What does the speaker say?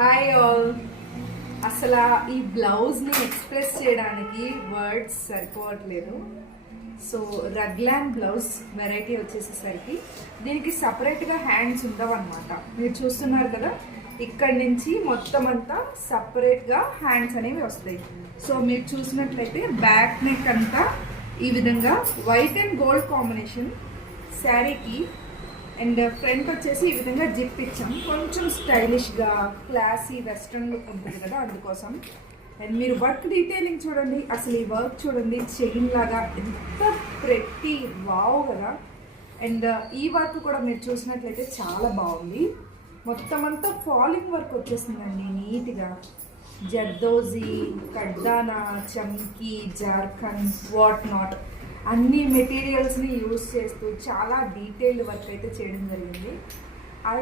Hi all. అసలు ఈ బ్లౌజ్ని ఎక్స్ప్రెస్ చేయడానికి వర్డ్స్ సరిపోవట్లేదు. సో రగ్లాన్ బ్లౌజ్ వెరైటీ వచ్చేసేసరికి దీనికి సపరేట్గా హ్యాండ్స్ ఉండవన్నమాట. మీరు చూస్తున్నారు కదా, ఇక్కడి నుంచి మొత్తం అంతా సపరేట్గా హ్యాండ్స్ అనేవి వస్తాయి. సో మీరు చూసినట్లయితే బ్యాక్ నెక్ అంతా ఈ విధంగా వైట్ అండ్ గోల్డ్ కాంబినేషన్ శారీకి, అండ్ ఫ్రంట్ వచ్చేసి ఈ విధంగా జిప్ ఇచ్చాం. కొంచెం స్టైలిష్గా క్లాసీ వెస్ట్రన్ లుక్ ఉంటుంది కదా, అందుకోసం. అండ్ మీరు వర్క్ డీటెయిలింగ్ చూడండి, అసలు ఈ వర్క్ చూడండి, చైన్ లాగా ఎంత ప్రెట్టి వావ్ కదా. అండ్ ఈ వర్క్ కూడా మీరు చూసినట్లయితే చాలా బాగుంది. మొత్తం అంతా ఫాలింగ్ వర్క్ వచ్చేసిందండి నీట్గా. జర్దోజీ, కడ్దానా, చమ్కీ, జార్ఖండ్, వాట్ నాట్ అన్ని మెటీరియల్స్ని యూజ్ చేస్తూ చాలా డీటెయిల్డ్ వర్క్ అయితే చేయడం జరిగింది. ఐ